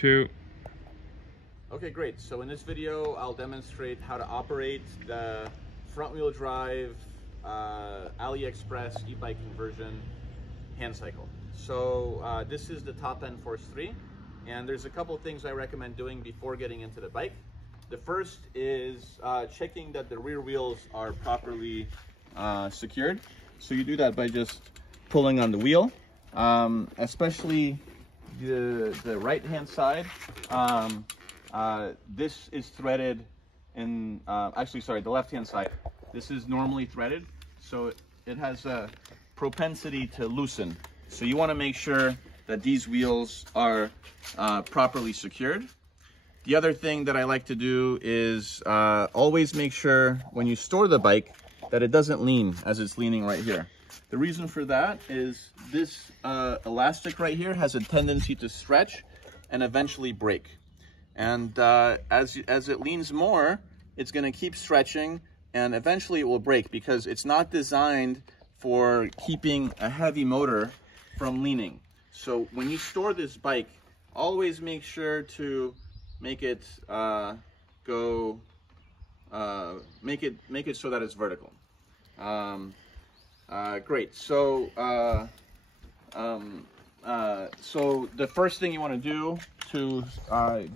2. Okay, great. So in this video, I'll demonstrate how to operate the front wheel drive AliExpress e-bike conversion hand cycle. So this is the Top End Force 3, and there's a couple of things I recommend doing before getting into the bike. The first is checking that the rear wheels are properly secured. So you do that by just pulling on the wheel, especially the right hand side. This is threaded in, actually sorry, the left hand side. This is normally threaded, so it has a propensity to loosen. So you want to make sure that these wheels are properly secured. The other thing that I like to do is always make sure when you store the bike that it doesn't lean as it's leaning right here. The reason for that is this elastic right here has a tendency to stretch and eventually break. And as it leans more, it's going to keep stretching and eventually it will break because it's not designed for keeping a heavy motor from leaning. So when you store this bike, always make sure to make it make it so that it's vertical. Great. So so the first thing you want to do to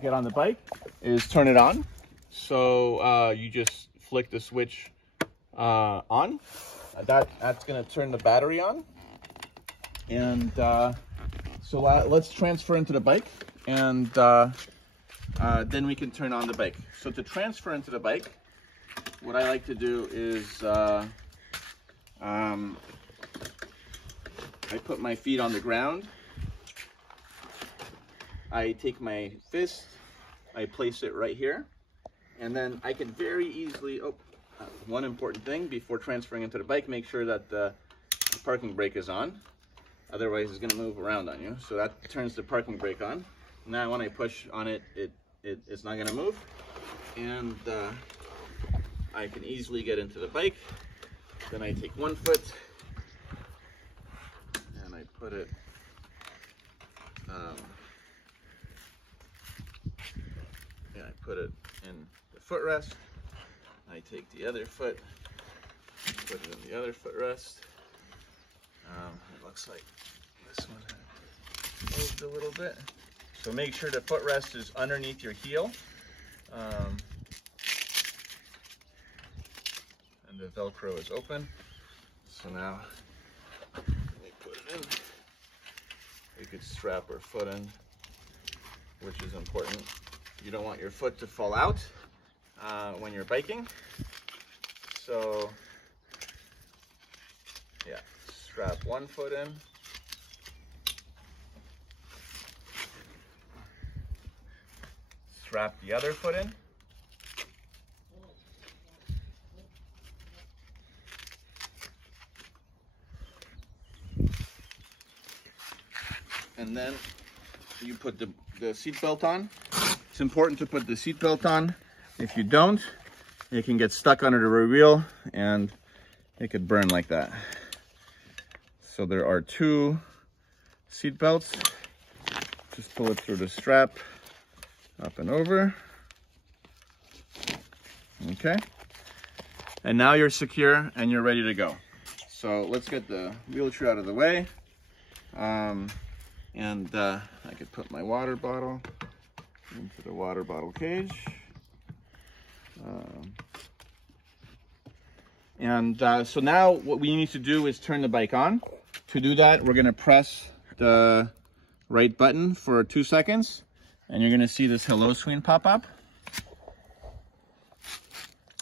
get on the bike is turn it on. So you just flick the switch on. That's going to turn the battery on. And so let's transfer into the bike, and then we can turn on the bike. So to transfer into the bike, what I like to do is I put my feet on the ground. I take my fist, I place it right here, and then I can very easily, one important thing before transferring into the bike, make sure that the parking brake is on. Otherwise it's going to move around on you. So that turns the parking brake on. Now when I push on it, it's not going to move. And I can easily get into the bike. Then I take one foot and I put it I put it in the footrest. I take the other foot, put it in the other footrest. It looks like this one moved a little bit. So make sure the footrest is underneath your heel. And the Velcro is open. So now, let me put it in. We could strap our foot in, which is important. You don't want your foot to fall out when you're biking. So, yeah, strap one foot in. Strap the other foot in. And then you put the seat belt on. It's important to put the seat belt on. If you don't, it can get stuck under the rear wheel and it could burn like that. So there are 2 seat belts. Just pull it through the strap, up and over. Okay. And now you're secure and you're ready to go. So let's get the wheelchair out of the way. I could put my water bottle into the water bottle cage. So now what we need to do is turn the bike on. To do that, we're going to press the right button for 2 seconds, and you're going to see this hello screen pop up.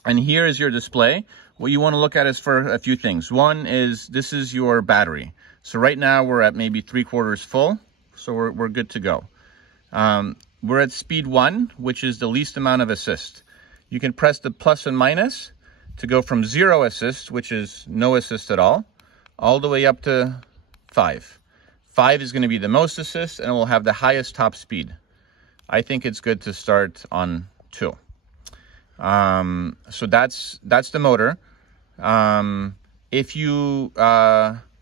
And here is your display. What you want to look at is for a few things. One is this is your battery. So right now we're at maybe 3/4 full, so we're good to go. We're at speed 1, which is the least amount of assist. You can press the plus and minus to go from 0 assist, which is no assist at all the way up to 5. 5 is going to be the most assist, and it will have the highest top speed. I think it's good to start on 2. So that's the motor. If you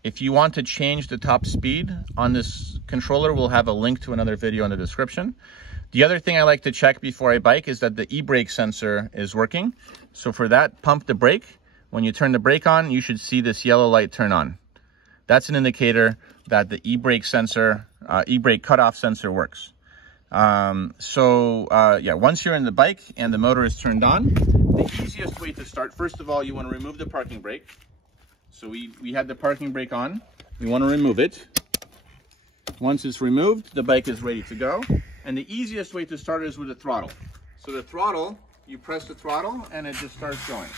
If you want to change the top speed on this controller, we'll have a link to another video in the description. The other thing I like to check before I bike is that the e-brake sensor is working. So for that, pump the brake. When you turn the brake on, you should see this yellow light turn on. That's an indicator that the e-brake sensor, e-brake cutoff sensor works. Yeah, once you're in the bike and the motor is turned on, the easiest way to start, first of all, you want to remove the parking brake. So we had the parking brake on. We want to remove it. Once it's removed, the bike is ready to go. And the easiest way to start is with the throttle. So the throttle, you press the throttle and it just starts going.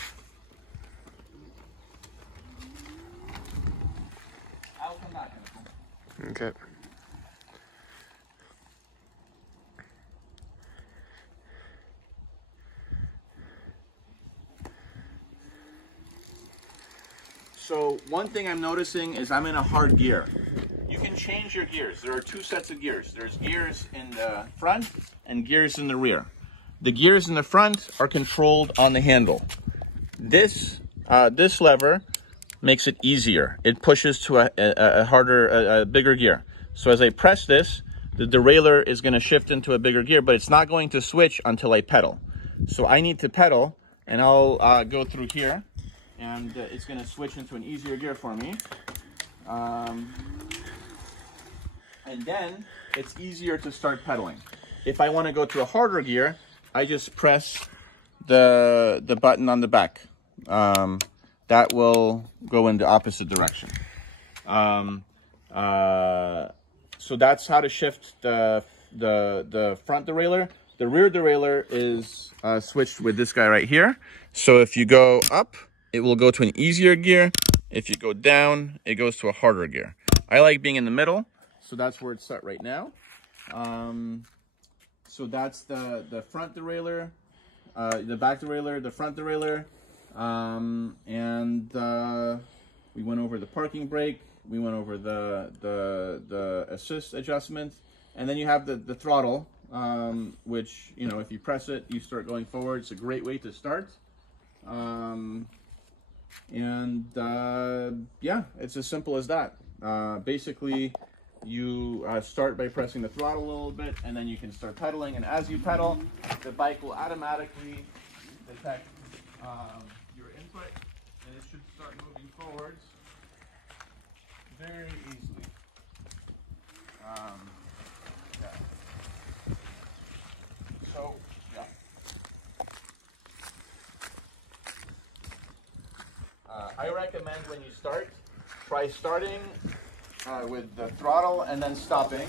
I'll come back. Okay. So one thing I'm noticing is I'm in a hard gear. You can change your gears. There are two sets of gears. There's gears in the front and gears in the rear. The gears in the front are controlled on the handle. This lever makes it easier. It pushes to a bigger gear. So as I press this, the derailleur is going to shift into a bigger gear, but it's not going to switch until I pedal. So I need to pedal, and I'll go through here. And it's going to switch into an easier gear for me. And then it's easier to start pedaling. If I want to go to a harder gear, I just press the button on the back. That will go in the opposite direction. So that's how to shift the front derailleur. The rear derailleur is switched with this guy right here. So if you go up, it will go to an easier gear. If you go down, it goes to a harder gear. I like being in the middle, so that's where it's set right now. So that's the front derailleur, the back derailleur, the front derailleur, and we went over the parking brake. We went over the assist adjustment, and then you have the throttle, which, you know, if you press it, you start going forward. It's a great way to start. Yeah, it's as simple as that. Basically, you start by pressing the throttle a little bit, and then you can start pedaling. And as you pedal, the bike will automatically detect your input, and it should start moving forwards very easily. Yeah. So, yeah. I recommend when you start, try starting with the throttle and then stopping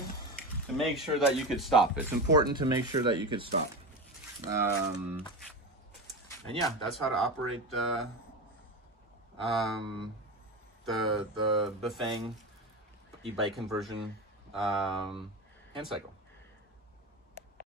to make sure that you could stop. It's important to make sure that you could stop. And yeah, that's how to operate the Bafang e-bike conversion hand cycle.